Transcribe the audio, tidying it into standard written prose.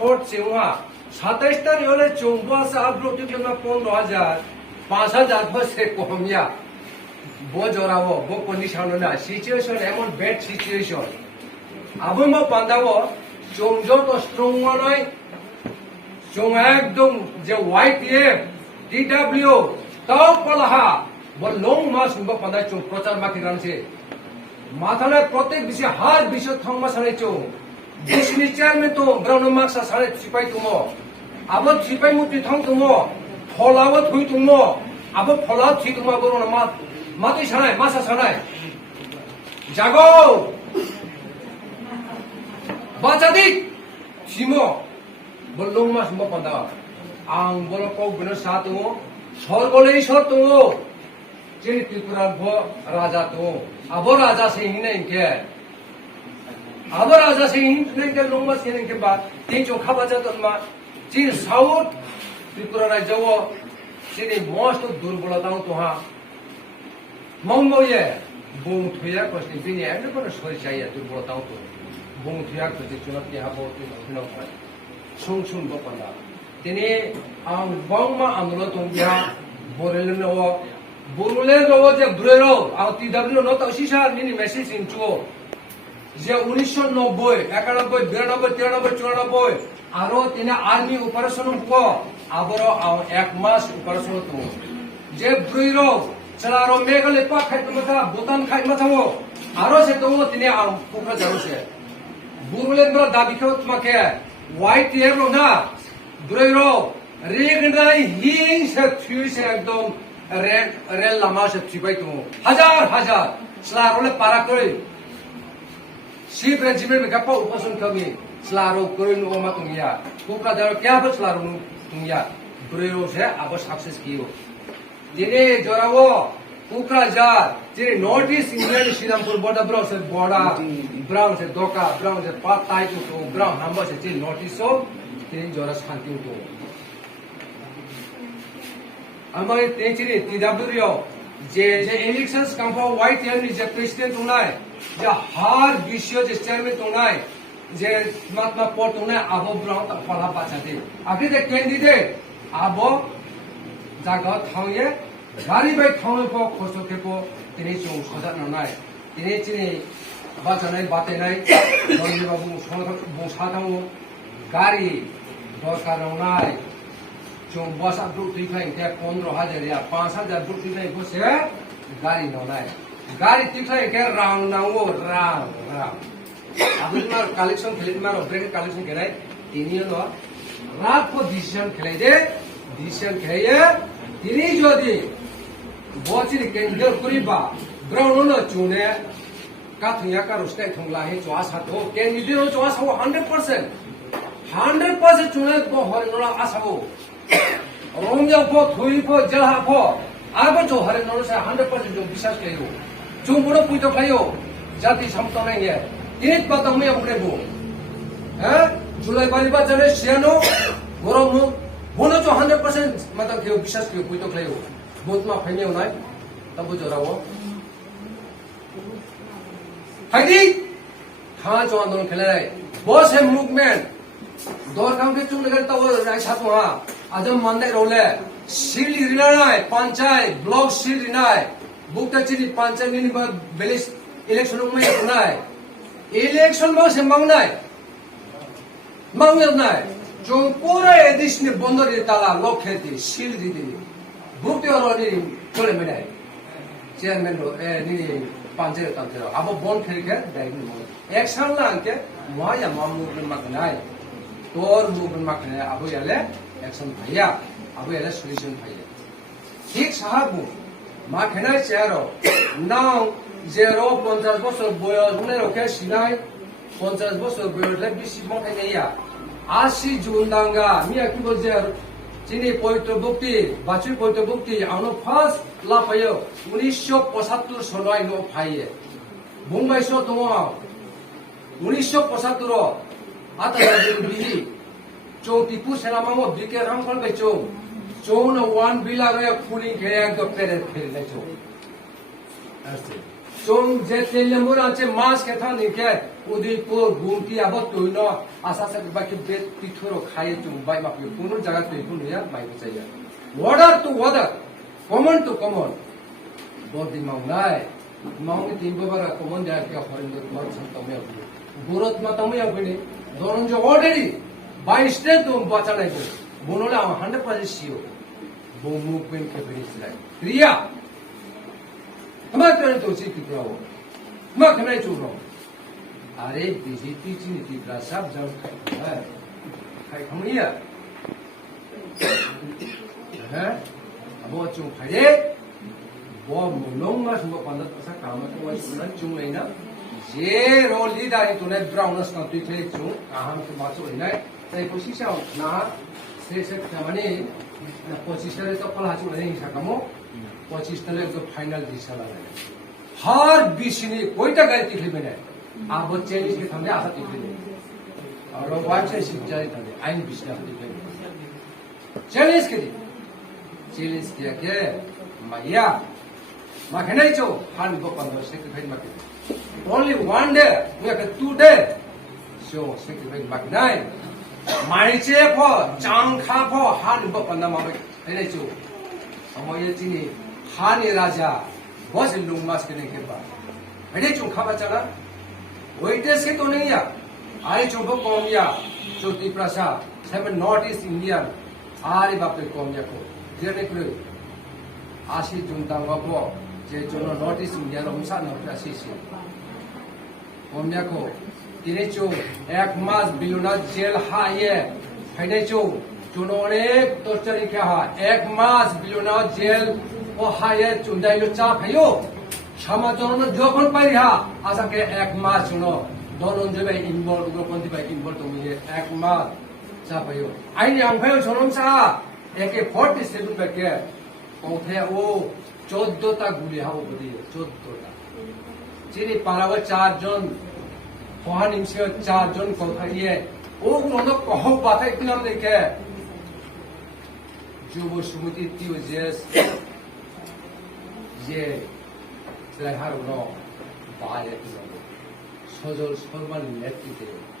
short Chewa 27 তারিখ হলে চৌবাস আগ্রহ না 15,000 5,000 বসে কমিয়া বো জরাবো বো কন্ডিশন না সিচুয়েশন এমন ব্যাড সিচুয়েশন আবো মো পান্দাবো চোম যত স্ট্রং নয় চোম একদম যে হোয়াইট এফ টিডব্লিউ তাও পলাহা বো লং মাস বো পান্দা চোম প্রচার মাকি রানছে মাথালে প্রত্যেক বিষয় হার বিষয় থামা সাড়ে চোম বিশনি চেয়ারম্যান তো ব্রাউন মার্কসা সাড়ে সিপাই তুমো আবো সিপাই মুটি থাম তুমো ফলাবো থুই তুমো আবো ফলা থুই তুমো বড় মা মাটি সানায় মাসা সানায় জাগো বাজাদিক সিমো বললং মাস মো পান্দা আং বল কো বিনো সা তুমো সর্বলে ঈশ্বর তুমো যেনি ত্রিপুরা ভো রাজা তো আবো রাজা সে হিনে ইনকে আবো রাজা সে হিনে কে লংমা সে ইনকে বা তিন চো খাবা যা তো মা চিন সাউথ ত্রিপুরা রাজ্য যেনি মস্ত দুর্বলতা তো হা মঙ্গয়ে বুং থুয়া কসনি বিনি এনে কোন সরি চাইয়া দুর্বলতা তো বুং থুয়া কসনি চুনাতি হাবো তিন হয় সুং সুং বো পান্দা তিনি আং বংমা আন্দোলন তংবিয়া বরেলেন ও বরুলের রো যে ব্রেরো আর টিডব্লিউ নো তো সিসা নিনি মেসেজ ইনচো যে 1990 91 92 93 94 আরো তিনি আর্মি অপারেশন কো আবর এক মাস অপারেশন তো যে ব্রেরো চলারো মেঘলে পা খাই তো ভুটান খাই মাথাও আরো সে তো তিনি কোকরা যাওছে বরুলের দাবি কেও তোমাকে হোয়াইট এরো না ব্রেরো রেগনাই হিং সে থিউছে একদম रेल लामा से छिपाई तुम हजार स्लारोले पारा करे शिप रेजिमेंट में गप्पा उपसन कमी स्लारो करे नो मा तुमिया कोकरा जारो क्या बस स्लारो नु तुमिया ब्रेरो से अब सक्सेस कियो जेने जोरावो कोकरा जा जेने north east England Shrirampur border brown से बॉर्डर ब्राउन से दोका ब्राउन से पात ताई तो ब्राउन नंबर से जे नॉर्थ ईस्ट सो तेन जोरा शांति तो আমাদের তেচিরি টিডব্লিউ যে যে ইলেকশনস কাম্পা হোয়াইট ইয়ার যে প্রেসিডেন্ট উনাই যে হার বিশ্ব যে চেয়ারম্যান উনাই যে মাতমা পট উনাই আবো ব্রাউন তা ফলা বাঁচাতে আপনি যে ক্যান্ডিডেট আবো জায়গা থাউয়ে গাড়ি বাই থাউয়ে পো খসকে পো তিনি চৌ সজা নাই তিনি চিনি বাঁচানাই বাতে নাই দলি বাবু সাথাও গাড়ি দরকার নাই जो बस अब रुटी खाई क्या 15,000 या 5,000 रुटी खाई को से गाड़ी नौनाय गाड़ी तिखाई क्या राउंड ना वो राउंड अब इतना कलेक्शन खेले मार ब्रेक कलेक्शन खेले तीनियो नो रात को डिसीजन खेले दे डिसीजन खेले तीनी जो दी बहुत सी केंद्र कुरीबा ग्राउंड नो चुने काथुया का रुस्ते थुंगला है चौस हाथो केंद्र नो चौस हो 100% चुने को हर नो आसा हो 롱자포 도이포 저하포 아버죠 하는 노릇에 100% 좀 비싸게요 좀 뭐로 부족해요 자티 삼성에 이릿 바탕에 오래고 에 줄라이 바리바 전에 시아노 뭐로 뭐는 좀 100% 마땅 게요 비싸게요 부족해요 못마 페미오 나이 따보죠라고 파이팅 다 좋아하는 놈 켈레라이 버스 무브먼트 দরকার কে চুন লাগা তাও রাই সাতোয়া আজম মানদে রোলে Seely Rinnai panchayat block Seely Rinnai বুকটা চিনি পঞ্চায়েত নিনি বেলিস ইলেকশন মে নাই ইলেকশন মে সে মাংনাই নাই जो पूरा एडिशन बंदर ताला लोक खेती सिल दी दी बुकटे और नि चले में নাই চেয়ারম্যান নি পঞ্চায়েত তান্ত্র अब बन खेलके डायरेक्ट एक्शन ना अंके माया मामू माखनाय तोर मुगन माखने अब याले एक्शन भैया अब याले सॉल्यूशन भैया ठीक साहब माखनाय चेरो नाउ 0-50 বছর বয়স উনি রকে সিনাই 50 বছর বয়সে বেশি মাখাইয়া 80 জুন দাঙ্গা মিয়া কি বলছে চিনি পবিত্র ভক্তি বাচুই পবিত্র ভক্তি আনো ফার্স্ট লাফাইও 1975 সনয় নো ফাইয়ে মুম্বাইসো দङ 1975 आताजों बिही चौ टिपू सेनामामो बिके रामफल बे चौ न 1 बिला रे खुलिं के एक दो पेरे फेर ले चौ ऐसे 좀 제텔레모란체 마스크 타니게 우디포 붐티 아버 또이노 아사사 바키 베 피토로 카이 좀 바이 마피 पुनः जगह तो इकुनिया माइको चाहिए water to water common to common बहुत दिमाग नाय मांग तीन बार कॉमन जाए क्या फॉरेन तो बहुत संतों में होगी बुरत में तम में होगी दोनों जो ऑलरेडी बाय स्टेट तो बचा नहीं को बोलोला 100% सीओ वो मूवमेंट के बिना चलाए रिया हमारे तो उसी की तरह हो मैं कहना चाहूँ अरे बीजेपी की नीति का सब जब खाई खमिया है अब वो चुन खाए वो मुलों में सुबह 15% काम तो वो चुन नहीं ना ये रोल लीडर है तूने ब्राउनस का तुझे चुन आहाम के बात हो ना तो पोजीशन ना से क्या ना पोजीशन तो कल हाचु नहीं सकमो पोजीशन तो फाइनल दिशा लगा हर बीच ने कोई तो गलती की मैंने आप वो चैलेंज के सामने आशा दिख रही है और वाइफ से शिक्षा दिखाते आइन बिस्ना चैलेंज के लिए चैलेंज किया क्या माया माँ नहीं चो हाल को 15 सेक्रीफाइस माके only one day we have 2 days so sacrifice माके नहीं माइचे पो चांखा पो हाल को 15 माके नहीं चो हम ये चीनी हानी राजा बहुत लुंग मास के नहीं के बाद नहीं चो खावा चला वेटेज के तो नहीं है आई चुप कौमिया चौथी प्रसाद सेवन नॉर्थ ईस्ट इंडियन आरे बापे कौमिया को जेने करे आशी जुनता वापो जे जोनो नॉर्थ ईस्ट इंडियन हमसा नॉर्थ आशी से कौमिया को तिने चो एक मास बिलोना जेल हाये फाइने चो जोनो ने टॉर्चर क्या हा एक मास बिलोना जेल ओ हाये चुंदाइलो चा भाइयो समाजों जो कौन पाई हा आशा के एक मास सुनो दोनों जो भाई इन्वॉल्व उनको कौन सी भाई इन्वॉल्व तो मुझे एक मास चा भाइयो आइने हम भाइयों सुनो सा एक 47 पे के कौथे वो 14 तक गुली हाँ वो बदी 14 तक चीनी पाराव 4 जन वहाँ निम्से 4 जन कौथा ये वो उन्होंने कहो बात है इतना हमने क्या जो वो सुमति थी वो ये 잘 하루로 바에 서절 설만 냈기 때문에